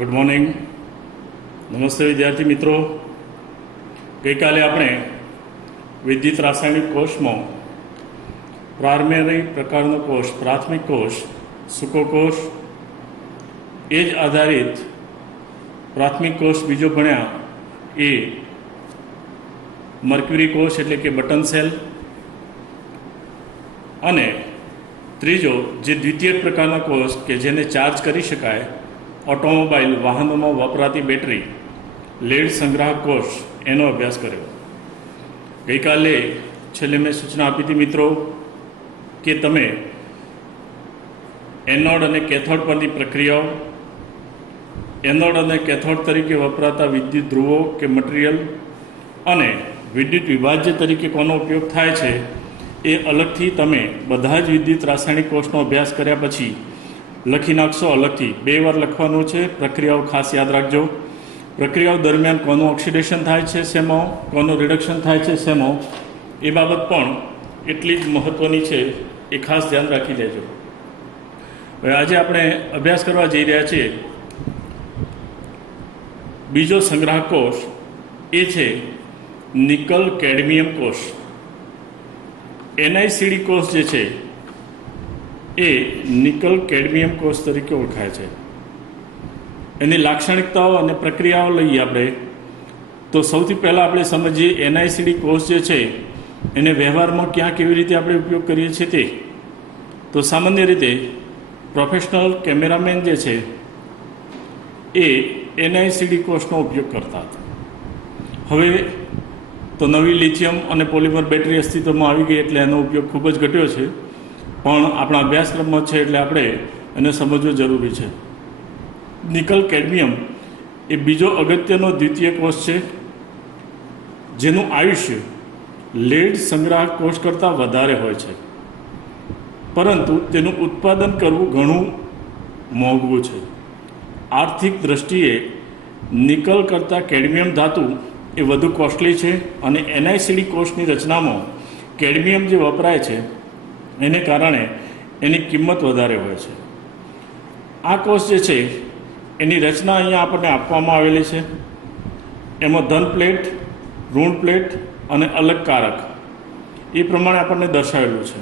Good morning. નમસ્તે વિદ્યાર્થી મિત્રો. ગઈકાલે આપણે વિદ્યુત રાસાયણિક કોષમાં પ્રાઇમરી પ્રકારનો કોષ, પ્રાથમિક કોષ, સૂકો કોષ, એ જ આધારિત પ્રાથમિક કોષ બીજો ભણ્યા એ મર્ક્યુરી કોષ એટલે કે બટન સેલ, અને ત્રીજો જે દ્વિતીય પ્રકારનો કોષ કે જેને ચાર્જ કરી શકાય, ઓટોમોબાઈલ વાહનોમાં વપરાતી બેટરી, લેડ સંગ્રાહક કોષ, એનો અભ્યાસ કર્યો. ગઈકાલે છેલ્લે મેં સૂચના આપી હતી મિત્રો કે તમે એનોડ અને કેથોડ પરની પ્રક્રિયાઓ, એનોડ અને કેથોડ તરીકે વપરાતા વિદ્યુત ધ્રુવો કે મટીરિયલ અને વિદ્યુત વિભાજ્ય તરીકે કોનો ઉપયોગ થાય છે એ અલગથી તમે બધા જ વિદ્યુત રાસાયણિક કોષનો અભ્યાસ કર્યા પછી લખી નાખશો. અલગથી 2 વાર લખવાનું છે. પ્રક્રિયાઓ ખાસ યાદ રાખજો. પ્રક્રિયાઓ દરમિયાન કોનું ઓક્સિડેશન થાય છે શેમાં, કોનું રિડક્શન થાય છે શેમાં, એ બાબત પણ એટલી જ મહત્ત્વની છે, એ ખાસ ધ્યાન રાખી લેજો. હવે આજે આપણે અભ્યાસ કરવા જઈ રહ્યા છીએ બીજો સંગ્રાહક કોષ, એ છે નિકલ કેડમિયમ કોષ. NiCd કોષ જે છે એ નિકલ કેડમિયમ કોષ તરીકે ઓળખાય છે. એની લાક્ષણિકતાઓ અને પ્રક્રિયાઓ લઈએ આપણે તો સૌથી પહેલાં આપણે સમજીએ NiCd કોષ જે છે એને વ્યવહારમાં ક્યાં કેવી રીતે આપણે ઉપયોગ કરીએ છીએ તે. તો સામાન્ય રીતે પ્રોફેશનલ કેમેરામેન જે છે એ NiCd કોષનો ઉપયોગ કરતા હતા. હવે તો નવી લિથિયમ અને પોલિમર બેટરી અસ્તિત્વમાં આવી ગઈ એટલે એનો ઉપયોગ ખૂબ જ ઘટ્યો છે, પણ આપણા અભ્યાસક્રમમાં છે એટલે આપણે એને સમજવું જરૂરી છે. નિકલ કેડમિયમ એ બીજો અગત્યનો દ્વિતીય કોષ છે જેનું આયુષ્ય લેડ સંગ્રાહક કોષ કરતાં વધારે હોય છે, પરંતુ તેનું ઉત્પાદન કરવું ઘણું મોંઘું છે. આર્થિક દ્રષ્ટિએ નિકલ કરતાં કેડમિયમ ધાતુ એ વધુ કોસ્ટલી છે, અને NiCd કોષની રચનામાં કેડમિયમ જે વપરાય છે એને કારણે એની કિંમત વધારે હોય છે. આ કોષ જે છે એની રચના અહીંયા આપણને આપવામાં આવેલી છે. એમાં ધન પ્લેટ, ઋણ પ્લેટ અને અલગ કારક એ પ્રમાણે આપણને દર્શાવેલું છે.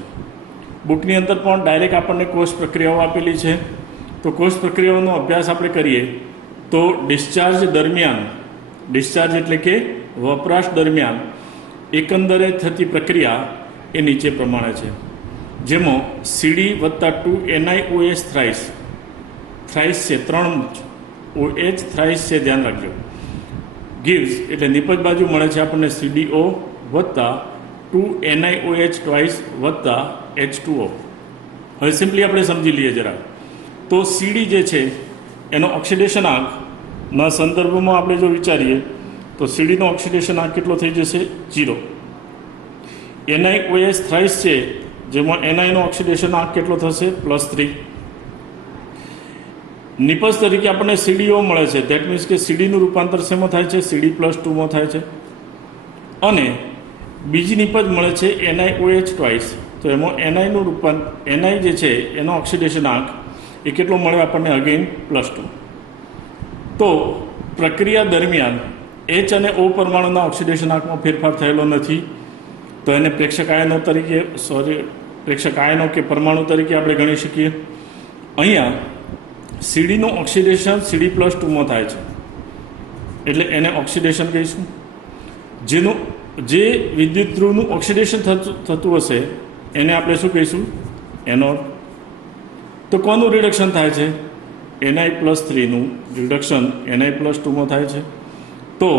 બુકની અંદર પણ ડાયરેક્ટ આપણને કોષ પ્રક્રિયાઓ આપેલી છે. તો કોષ પ્રક્રિયાઓનો અભ્યાસ આપણે કરીએ તો ડિસ્ચાર્જ દરમિયાન, ડિસ્ચાર્જ એટલે કે વપરાશ દરમિયાન એકંદરે થતી પ્રક્રિયા એ નીચે પ્રમાણે છે, જેમાં Cd વત્તા 2 NiOH થ્રાઇસ, થ્રાઇસ છે 3 OH થ્રાઇસ છે, ધ્યાન રાખજો, ગીવ્સ એટલે નિપજ બાજુ મળે છે આપણને CdO વત્તા 2 NiOH ટ્વાઇસ વત્તા H2O. હવે સિમ્પલી આપણે સમજી લઈએ જરા. તો Cd જે છે એનો ઓક્સિડેશન આંકના સંદર્ભમાં આપણે જો વિચારીએ તો Cdનો ઓક્સિડેશન આંક કેટલો થઈ જશે? 0. NiOH થ્રાઇસ છે જેમાં Niનો ઓક્સિડેશન આંક કેટલો થશે? +3. નિપજ તરીકે આપણને CdO મળે છે. દેટ મીન્સ કે Cdનું રૂપાંતર શેમાં થાય છે? Cd+2માં થાય છે. અને બીજી નિપજ મળે છે NiOH ટ્વાઇસ. તો એમાં Niનું Ni જે છે એનો ઓક્સિડેશન આંક એ કેટલો મળે આપણને? અગેન +2. તો પ્રક્રિયા દરમિયાન H અને O પરમાણુના ઓક્સિડેશન આંકમાં ફેરફાર થયેલો નથી, તો એને પ્રેક્ષક આયનો કે પરમાણુ તરીકે આપણે ગણી શકીએ. અહીંયા Cdનું ઓક્સિડેશન Cd+2માં થાય છે એટલે એને ઓક્સિડેશન કહીશું. જે વિદ્યુત ધ્રુવનું ઓક્સિડેશન થતું હશે એને આપણે શું કહીશું? એનોડ. તો કોનું રિડક્શન થાય છે? Ni+3નું રિડક્શન Ni+2માં થાય છે. તો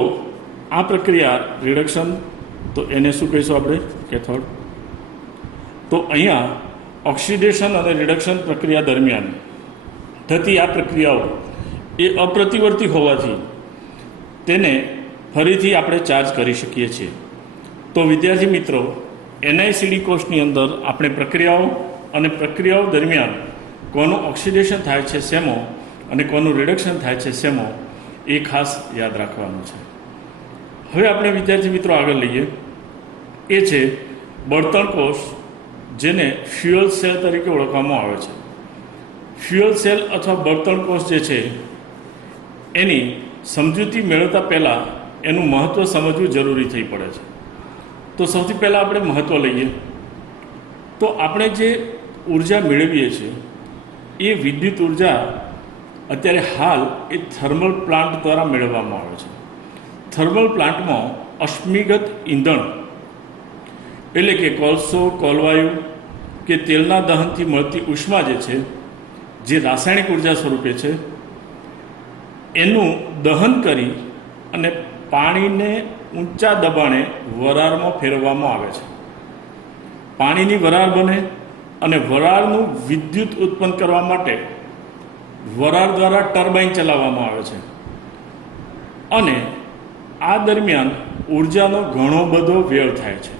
આ પ્રક્રિયા રિડક્શન, તો એને શું કહીશું આપણે? કેથોડ. તો અહીંયા ઓક્સિડેશન અને રિડક્શન પ્રક્રિયા દરમિયાન થતી આ પ્રક્રિયાઓ એ અપ્રતિવર્તી હોવાથી તેને ફરીથી આપણે ચાર્જ કરી શકીએ છીએ. તો વિદ્યાર્થી મિત્રો, NiCd કોષની અંદર આપણે પ્રક્રિયાઓ અને પ્રક્રિયાઓ દરમિયાન કોનું ઓક્સિડેશન થાય છે શેમાં અને કોનું રિડક્શન થાય છે શેમાં, એ ખાસ યાદ રાખવાનું છે. હવે આપણે વિદ્યાર્થી મિત્રો આગળ લઈએ, એ છે બળતણ કોષ, જેને ફ્યુઅલ સેલ તરીકે ઓળખવામાં આવે છે. ફ્યુઅલ સેલ અથવા બળતણ કોષ જે છે એની સમજૂતી મેળવતા પહેલાં એનું મહત્ત્વ સમજવું જરૂરી થઈ પડે છે. તો સૌથી પહેલાં આપણે મહત્ત્વ લઈએ તો આપણે જે ઉર્જા મેળવીએ છીએ એ વિદ્યુત ઉર્જા અત્યારે હાલ એ થર્મલ પ્લાન્ટ દ્વારા મેળવવામાં આવે છે. થર્મલ પ્લાન્ટમાં અશ્મિગત ઈંધણ એટલે કે કોલસો, કોલવાયુ કે તેલના દહનથી મળતી ઉષ્મા જે રાસાયણિક ઉર્જા સ્વરૂપે છે એનું દહન કરી અને પાણીને ઊંચા દબાણે વરાળમાં ફેરવવામાં આવે છે. પાણીની વરાળ બને અને વરાળનું વિદ્યુત ઉત્પન્ન કરવા માટે વરાળ દ્વારા ટર્બાઇન ચલાવવામાં આવે છે અને આ દરમિયાન ઉર્જાનો ઘણો બધો વ્યય થાય છે.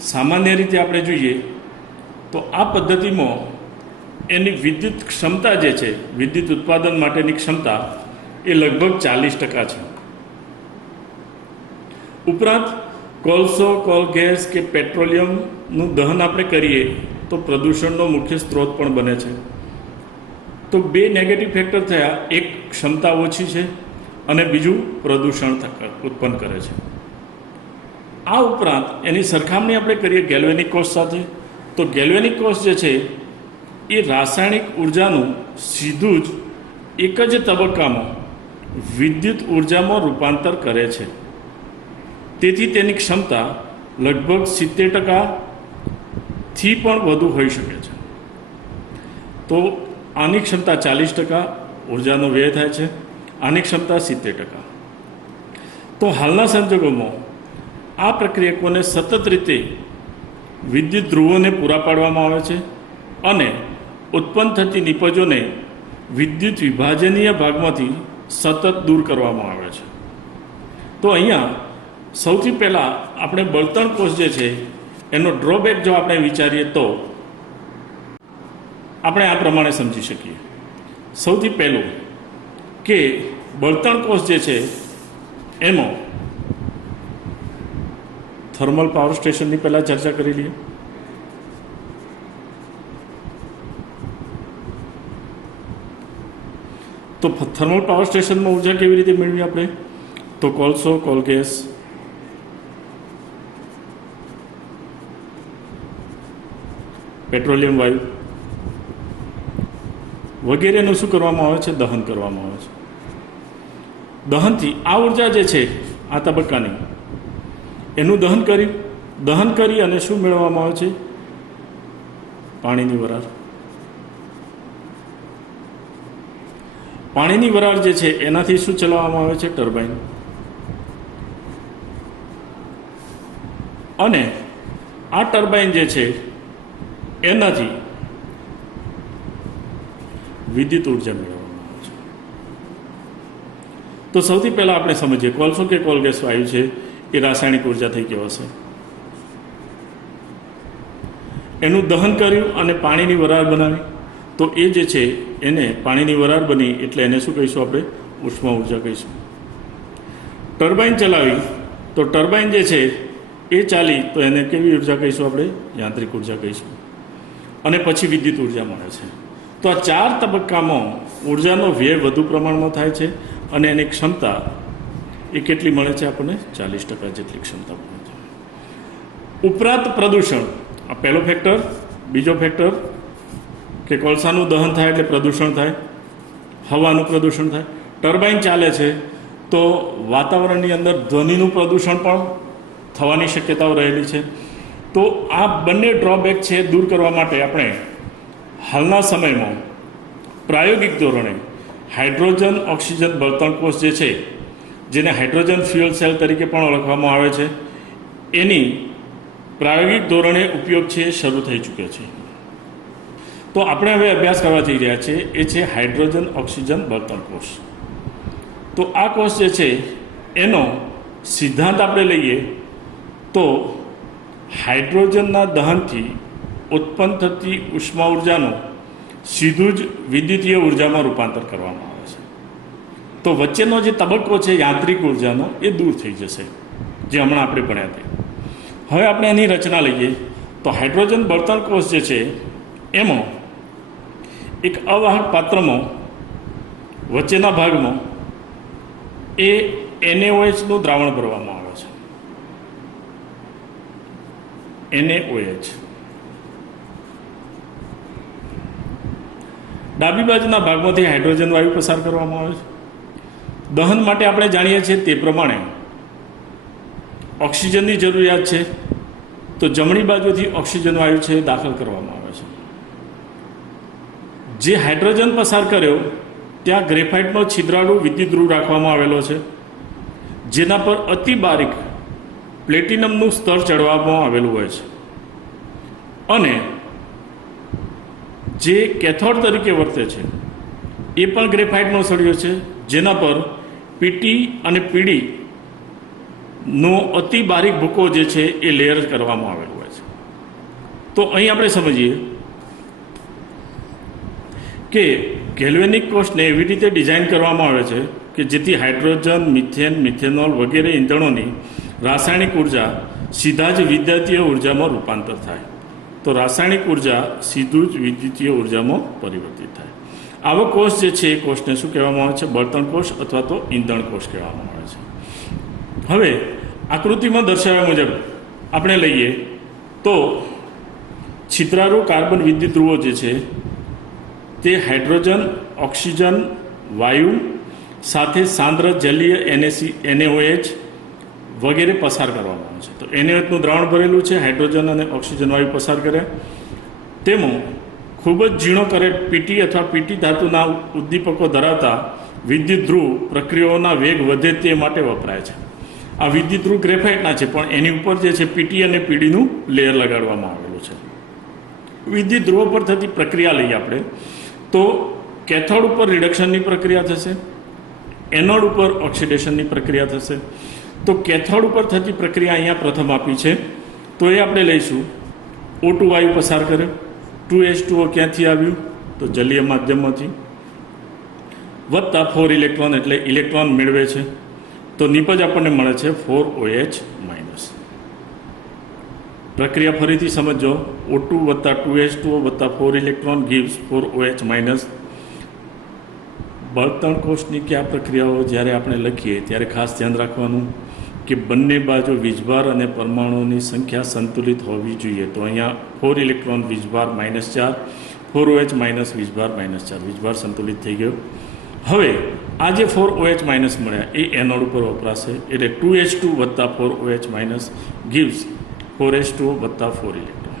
સામાન્ય રીતે આપણે જોઈએ તો આ પદ્ધતિમાં એની વિદ્યુત ક્ષમતા વિદ્યુત ઉત્પાદન માટેની ક્ષમતા એ લગભગ 40% છે. ઉપરાંત કોલસો, કોલ ગેસ કે પેટ્રોલિયમનું દહન આપણે કરીએ તો પ્રદૂષણનો મુખ્ય સ્ત્રોત પણ બને છે. તો બે નેગેટિવ ફેક્ટર થયા, એક ક્ષમતા ઓછી છે અને બીજું પ્રદૂષણ ઉત્પન્ન કરે છે. આ ઉપરાંત એની સરખામણી આપણે કરીએ ગેલ્વેનિક કોષ સાથે, તો ગેલ્વેનિક કોષ એ રાસાયણિક ઉર્જાનું સીધું જ એક જ તબક્કામાં વિદ્યુત ઉર્જામાં રૂપાંતર કરે છે. તેથી તેની ક્ષમતા લગભગ 70%થી પણ વધુ હોઈ શકે છે. તો આની ક્ષમતા 40% ઉર્જાનો વ્યય થાય છે, આની ક્ષમતા 70%. તો હાલના સંજોગોમાં આ પ્રક્રિયકોને સતત રીતે વિદ્યુત ધ્રુવોને પૂરા પાડવામાં આવે છે અને ઉત્પન્ન થતી નિપજોને વિદ્યુત વિભાજનીય ભાગમાંથી સતત દૂર કરવામાં આવે છે. તો અહીંયા સૌથી પહેલાં આપણે બળતણ કોષ એનો ડ્રોબેક જો આપણે વિચારીએ તો આપણે આ પ્રમાણે સમજી શકીએ. સૌથી પહેલું કે બળતણ કોષ એમાં થર્મલ પાવર સ્ટેશનની પહેલાં ચર્ચા કરી લઈએ. તો થર્મલ પાવર સ્ટેશનમાં ઉર્જા કેવી રીતે મેળવી આપણે? તો કોલસો, કોલ ગેસ, પેટ્રોલિયમ વાયુ વગેરેનું શું કરવામાં આવે છે? દહન કરવામાં આવે છે. દહનથી આ ઉર્જા આ તબક્કાની એનું દહન કરી અને શું મેળવવામાં આવે છે? પાણીની વરાળ. પાણીની વરાળ એનાથી શું ચલાવવામાં આવે છે? ટર્બાઇન. અને આ ટર્બાઇન એનાથી વિદ્યુત ઉર્જા મેળવવામાં આવે છે. તો સૌથી પહેલાં આપણે સમજીએ કોલસો કે કોલ ગેસ વાયુ એ રાસાયણિક ઉર્જા થઈ કહેવાશે. એનું દહન કર્યું અને પાણીની વરાળ બનાવી, તો એ એને પાણીની વરાળ બની એટલે એને શું કહીશું આપણે? ઉષ્મા ઉર્જા કહીશું. ટર્બાઇન ચલાવી તો ટર્બાઇન એ ચાલી તો એને કેવી ઉર્જા કહીશું આપણે? યાંત્રિક ઉર્જા કહીશું. અને પછી વિદ્યુત ઉર્જા મળે છે. તો આ 4 તબક્કામાં ઉર્જાનો વ્યય વધુ પ્રમાણમાં થાય છે અને એની ક્ષમતા એ કેટલી મળે છે આપણને? 40% જેટલી ક્ષમતા મળે છે. ઉપરાંત પ્રદૂષણ, આ પહેલો ફેક્ટર. બીજો ફેક્ટર કે કોલસાનું દહન થાય એટલે પ્રદૂષણ થાય, હવાનું પ્રદૂષણ થાય. ટર્બાઇન ચાલે છે તો વાતાવરણની અંદર ધ્વનિનું પ્રદૂષણ પણ થવાની શક્યતાઓ રહેલી છે. તો આ બંને ડ્રોબેક દૂર કરવા માટે આપણે હાલના સમયમાં પ્રાયોગિક ધોરણે હાઇડ્રોજન ઓક્સિજન બળતણ કોષ જેને હાઇડ્રોજન ફ્યુઅલ સેલ તરીકે પણ ઓળખવામાં આવે છે, એની પ્રાયોગિક ધોરણે ઉપયોગ શરૂ થઈ ચૂક્યો છે. તો આપણે હવે અભ્યાસ કરવા જઈ રહ્યા છીએ એ છે હાઇડ્રોજન ઓક્સિજન બળતણ કોષ. તો આ કોષ એનો સિદ્ધાંત આપણે લઈએ તો હાઇડ્રોજનના દહનથી ઉત્પન્ન થતી ઉષ્મા ઉર્જાનું સીધું જ વિદ્યુતીય ઉર્જામાં રૂપાંતર કરવામાં આવે છે. તો વચ્ચેનો જે તબક્કો યાંત્રિક ઉર્જાનો એ દૂર થઈ જશે, જે હમણાં આપણે ભણ્યા તે. હવે આપણે એની રચના લઈએ તો હાઇડ્રોજન બળતણ કોષ એમાં એક અવાહક પાત્રમાં વચ્ચેના ભાગમાં એ NaOHનું દ્રાવણ ભરવામાં આવે છે. NaOH. ડાબી બાજુના ભાગમાંથી હાઇડ્રોજન વાયુ પસાર કરવામાં આવે છે. દહન માટે આપણે જાણીએ છીએ તે પ્રમાણે ઓક્સિજનની જરૂરિયાત છે, તો જમણી બાજુથી ઓક્સિજન વાયુ છે દાખલ કરવામાં આવે છે. જે હાઇડ્રોજન પસાર કર્યો ત્યાં ગ્રેફાઇટનો છિદ્રાળુ વિદ્યુત ધ્રુવ રાખવામાં આવેલો છે, જેના પર અતિ બારીક પ્લેટિનમનું સ્તર ચડવામાં આવેલું હોય છે, અને જે કેથોડ તરીકે વર્તે છે એ પણ ગ્રેફાઇટનો સળિયો છે, જેના પર પીટી અને પીડી નો અતિ બારીક ભૂકો જે છે એ લેયર કરવામાં આવેલું હોય છે. તો અહીં આપણે સમજીએ કે ગેલ્વેનિક કોષને એવી રીતે ડિઝાઇન કરવામાં આવે છે કે જેથી હાઇડ્રોજન, મિથેન, મિથેનોલ વગેરે ઇંધણોની રાસાયણિક ઉર્જા સીધા જ વિદ્યુતીય ઉર્જામાં રૂપાંતર થાય. તો રાસાયણિક ઉર્જા સીધું જ વિદ્યુતીય ઉર્જામાં પરિવર્તિત થાય. આવો કોષ જે છે એ કોષને શું કહેવામાં આવે છે? બળતણ કોષ અથવા તો ઇંધણ કોષ કહેવામાં આવે છે. હવે આકૃતિમાં દર્શાવ્યા મુજબ આપણે લઈએ તો છિદ્રાળુ કાર્બન વિદ્યુત ધ્રુવો જે છે તે હાઇડ્રોજન, ઓક્સિજન, વાયુ સાથે સાંદ્ર જલીય NaOH વગેરે પસાર કરવામાં આવે છે. તો NaOHનું દ્રાવણ ભરેલું છે, હાઇડ્રોજન અને ઓક્સિજન વાયુ પસાર કરે. તેમાં ખૂબ જ ઝીણો કરેટ પીટી અથવા પીટી ધાતુના ઉદ્દીપકો ધરાવતા વિદ્યુત ધ્રુવ પ્રક્રિયાઓના વેગ વધે તે માટે વપરાય છે. આ વિદ્યુત ધ્રુવ ગ્રેફાઇટના છે, પણ એની ઉપર જે છે પીટી અને પીડીનું લેયર લગાડવામાં આવેલું છે. વિદ્યુત ધ્રુવો પર થતી પ્રક્રિયા લઈએ આપણે તો કેથોડ ઉપર રિડક્શનની પ્રક્રિયા થશે, એનોડ ઉપર ઓક્સિડેશનની પ્રક્રિયા થશે. તો કેથોડ ઉપર થતી પ્રક્રિયા અહીંયા પ્રથમ આપી છે, તો એ આપણે લઈશું. O2 વાયુ પસાર કરે, 2H2O ક્યાંથી આવ્યું? તો જલીય માધ્યમમાંથી, વત્તા 4 ઇલેક્ટ્રોન એટલે ઇલેક્ટ્રોન મેળવે છે, તો નિપજ આપણને મળે છે 4OH-. પ્રક્રિયા ફરીથી સમજો. O2 વત્તા 2H2O વત્તા 4 ઇલેક્ટ્રોન ગીવ્સ 4OH-. બળતણ કોષની કયા પ્રક્રિયાઓ જ્યારે આપણે લખીએ ત્યારે ખાસ ધ્યાન રાખવાનું કે બંને બાજુ વીજભાર અને પરમાણુઓની સંખ્યા સંતુલિત હોવી જોઈએ. તો અહીંયા 4 ઇલેક્ટ્રોન વીજભાર -4, 4OH- વીજભાર -4, વીજભાર સંતુલિત થઈ ગયો. હવે આ જે 4OH- મળ્યા એ એનોડ ઉપર વપરાશે, એટલે 2H2 વત્તા 4OH- ગીવ્સ 4H2O વત્તા 4 ઇલેક્ટ્રોન.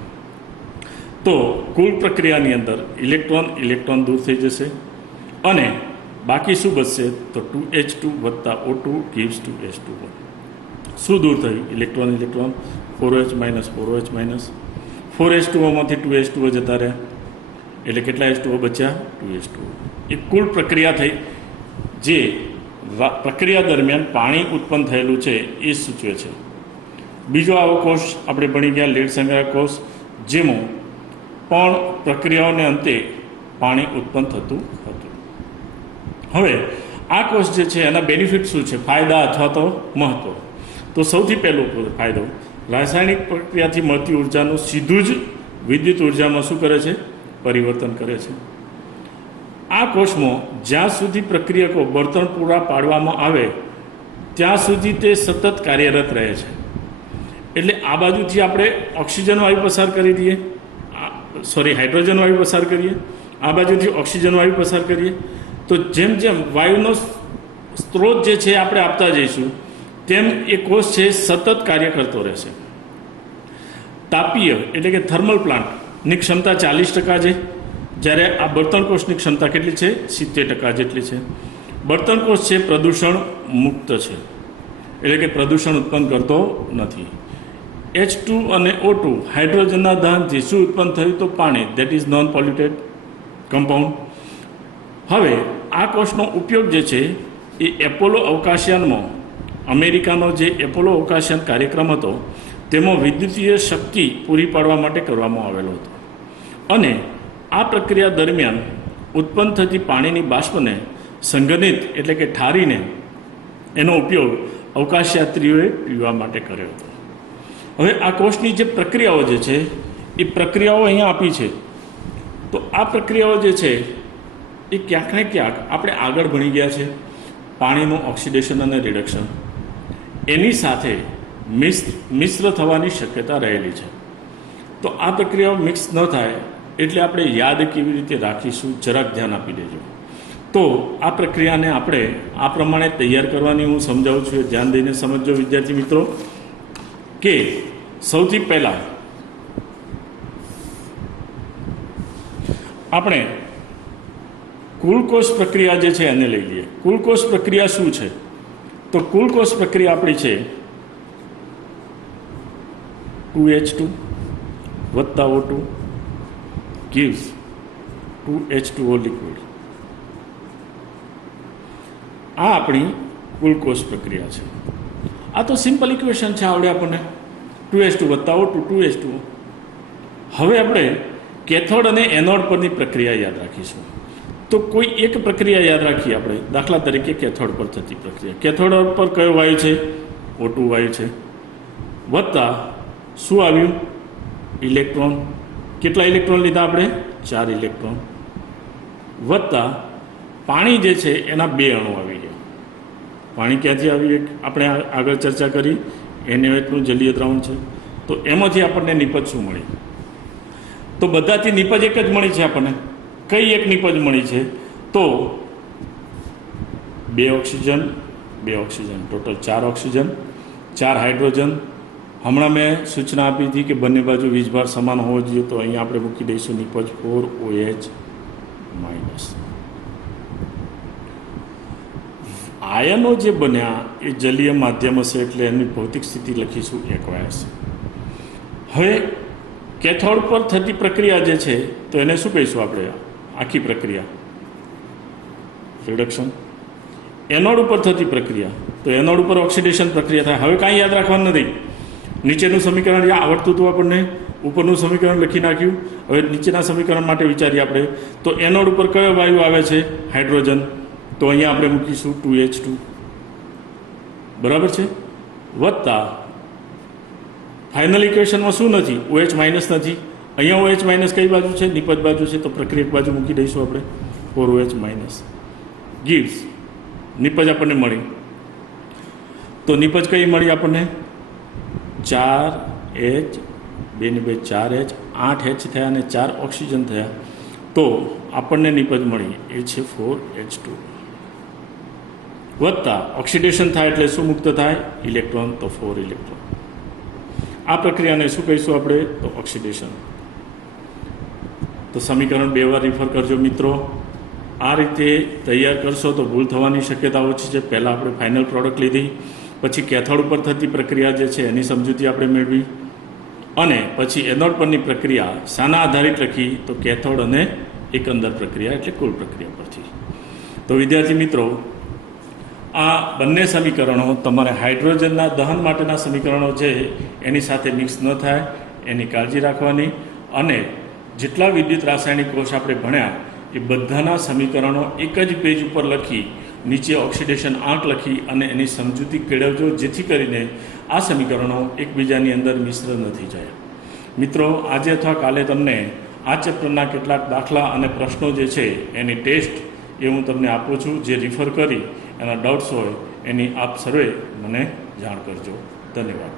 તો કુલ પ્રક્રિયાની અંદર ઇલેક્ટ્રોન દૂર થઈ જશે અને બાકી શું બચશે? તો 2H2 વત્તા O2 ગીવ્સ 2H2O. શું દૂર થયું? Electron 4OH- 4OH-. 4H2Oમાંથી 2H2O જતા રહ્યા, એટલે કેટલા H2O બચ્યા? 2H2O. એ કુલ પ્રક્રિયા થઈ, જે પ્રક્રિયા દરમિયાન પાણી ઉત્પન્ન થયેલું છે એ સૂચવે છે. બીજો આવો કોષ આપણે ભણી ગયા લીડ સંગ્રાહક કોષ, જેમાં પણ પ્રક્રિયાઓને અંતે પાણી ઉત્પન્ન થતું હતું. હવે આ કોષ જે છે એના બેનિફિટ શું છે, ફાયદા અથવા તો મહત્વ? તો સૌથી પહેલો ફાયદો, રાસાયણિક પ્રક્રિયાથી મળતી ઉર્જાનું સીધું જ વિદ્યુત ઉર્જામાં શું કરે છે? પરિવર્તન કરે છે. આ કોષમાં જ્યાં સુધી પ્રક્રિયકો બળતણ પૂરા પાડવામાં આવે ત્યાં સુધી તે સતત કાર્યરત રહે છે. એટલે આ બાજુથી આપણે ઓક્સિજન વાયુ પસાર કરી દઈએ, હાઇડ્રોજન વાયુ પસાર કરીએ, આ બાજુથી ઓક્સિજન વાયુ પસાર કરીએ, તો જેમ જેમ વાયુનો સ્ત્રોત જે છે આપણે આપતા જઈશું તેમ એ કોષ છે સતત કાર્ય કરતો રહેશે. તાપીય એટલે કે થર્મલ પ્લાન્ટની ક્ષમતા 40% છે, જ્યારે આ બળતણ કોષની ક્ષમતા કેટલી છે? 70% જેટલી છે. બળતણ કોષ છે પ્રદૂષણ મુક્ત છે, એટલે કે પ્રદૂષણ ઉત્પન્ન કરતો નથી. H2 અને O2 હાઇડ્રોજનના દહનથી શું ઉત્પન્ન થયું? તો પાણી, that is known polluted compound. હવે આ કોષનો ઉપયોગ જે છે એ એપોલો અવકાશયાનમાં, અમેરિકાનો જે એપોલો અવકાશયાન કાર્યક્રમ હતો તેમાં વિદ્યુતીય શક્તિ પૂરી પાડવા માટે કરવામાં આવેલો હતો. અને આ પ્રક્રિયા દરમિયાન ઉત્પન્ન થતી પાણીની બાષ્પને સંઘનિત એટલે કે ઠારીને એનો ઉપયોગ અવકાશયાત્રીઓએ પીવા માટે કર્યો હતો. હવે આ કોષની જે પ્રક્રિયાઓ જે છે એ પ્રક્રિયાઓ અહીંયા આપી છે. તો આ પ્રક્રિયાઓ જે છે એ ક્યાંક ને ક્યાંક આપણે આગળ ભણી ગયા છે પાણીનું ઓક્સિડેશન અને રિડક્શન, એની સાથે મિશ્ર થવાની શક્યતા રહેલી છે. તો આ પ્રક્રિયાઓ મિક્સ ન થાય એટલે આપણે યાદ કેવી રીતે રાખીશું, જરાક ધ્યાન આપી દેજો. તો આ પ્રક્રિયાને આપણે આ પ્રમાણે તૈયાર કરવાની હું સમજાવું છું. ધ્યાન દઈને સમજજો વિદ્યાર્થી મિત્રો કે સૌથી પહેલાં આપણે કુલ કોષ પ્રક્રિયા જે છે એને લઈ લઈએ. કુલ કોષ પ્રક્રિયા શું છે? તો કુલ કોષ પ્રક્રિયા આપણી છે 2H2 વત્તા O2 gives 2H2O liquid. આ આપણી કુલ કોષ પ્રક્રિયા છે. આ તો સિમ્પલ ઇક્વેશન છે, આવડે આપણને 2H2 વત્તા O2 2H2O. હવે આપણે કેથોડ અને એનોડ પરની પ્રક્રિયા યાદ રાખીશું. તો કોઈ એક પ્રક્રિયા યાદ રાખીએ આપણે. દાખલા તરીકે કેથોડ પર થતી પ્રક્રિયા. કેથોડ પર કયો વાયુ છે? O2 વાયુ છે. વત્તા શું આવ્યું? ઇલેક્ટ્રોન. કેટલા ઇલેક્ટ્રોન લીધા આપણે? 4 ઇલેક્ટ્રોન. વત્તા પાણી જે છે એના 2 અણુ આવી ગયા. પાણી ક્યાંથી આવ્યું? આપણે આગળ ચર્ચા કરી NaOH જલીય દ્રાવણ છે. તો એમાંથી આપણને નિપજ શું મળી? તો બધાથી નિપજ એક જ મળી છે આપણને. કઈ એક નિપજ મળી છે? તો 2 oxygen 2 oxygen, total 4 oxygen 4 hydrogen. હમણાં મેં સૂચના આપી હતી કે બંને બાજુ વીજભાર સમાન હોવો જોઈએ, તો અહીંયા આપણે મૂકી દઈશું નિપજ 4OH-. આયનો જે બન્યા એ જલીય માધ્યમ હશે એટલે એની ભૌતિક સ્થિતિ લખીશું એક્વાયસ. હવે કેથોડ પર થતી પ્રક્રિયા જે છે તો એને શું કહીશું આપણે? આખી પ્રક્રિયા રિડક્શન. એનોડ ઉપર થતી પ્રક્રિયા તો એનોડ ઉપર ઓક્સિડેશન પ્રક્રિયા થાય. હવે કાંઈ યાદ રાખવાનું નથી. નીચેનું સમીકરણ જે આવડતું હતું આપણને, ઉપરનું સમીકરણ લખી નાખ્યું. હવે નીચેના સમીકરણ માટે વિચારીએ આપણે. તો એનોડ ઉપર કયો વાયુ આવે છે? હાઇડ્રોજન. તો અહીંયા આપણે મૂકીશું 2H2. બરાબર છે. વત્તા ફાઇનલ ઇક્વેશનમાં શું નથી? OH માઇનસ નથી. અહીંયા OH માઇનસ કઈ બાજુ છે? નિપજ બાજુ છે. તો પ્રક્રિયક બાજુ મૂકી દઈશું આપણે 4OH માઇનસ gives. નિપજ આપણને મળી. તો નિપજ કઈ મળી આપણને? 4H 2 ને 2 4H 8H થયા અને 4 ઓક્સિજન થયા. તો આપણને નિપજ મળી એ છે 4H2. વત્તા ઓક્સિડેશન થાય એટલે શું મુક્ત થાય? ઇલેક્ટ્રોન. તો 4 ઇલેક્ટ્રોન. આ પ્રક્રિયાને શું કહીશું આપણે? તો ઓક્સિડેશન. તો સમીકરણ 2 વાર રિફર કરજો મિત્રો. આ રીતે તૈયાર કરશો તો ભૂલ થવાની શક્યતા ઓછી છે. પહેલાં આપણે ફાઇનલ પ્રોડક્ટ લીધી, પછી કેથોડ ઉપર થતી પ્રક્રિયા જે છે એની સમજૂતી આપણે મેળવી, અને પછી એનોડ પરની પ્રક્રિયા શાના આધારિત લખી? તો કેથોડ અને એકંદર પ્રક્રિયા એટલે કુલ પ્રક્રિયા પરથી. તો વિદ્યાર્થી મિત્રો, આ બંને સમીકરણો તમારે હાઇડ્રોજનના દહન માટેના સમીકરણો છે એની સાથે મિક્સ ન થાય એની કાળજી રાખવાની. અને જેટલા વિદ્યુત રાસાયણિક કોષ આપણે ભણ્યા એ બધાના સમીકરણો એક જ પેજ ઉપર લખી, નીચે ઓક્સિડેશન આંક લખી અને એની સમજૂતી કેળવજો, જેથી કરીને આ સમીકરણો એકબીજાની અંદર મિશ્ર નથી જાય. મિત્રો, આજે અથવા કાલે તમને આ ચેપ્ટરના કેટલાક દાખલા અને પ્રશ્નો જે છે એની ટેસ્ટ એ હું તમને આપું છું. જે રિફર કરી એના ડાઉટ્સ હોય એની આપ સર્વે મને જાણ કરજો. ધન્યવાદ.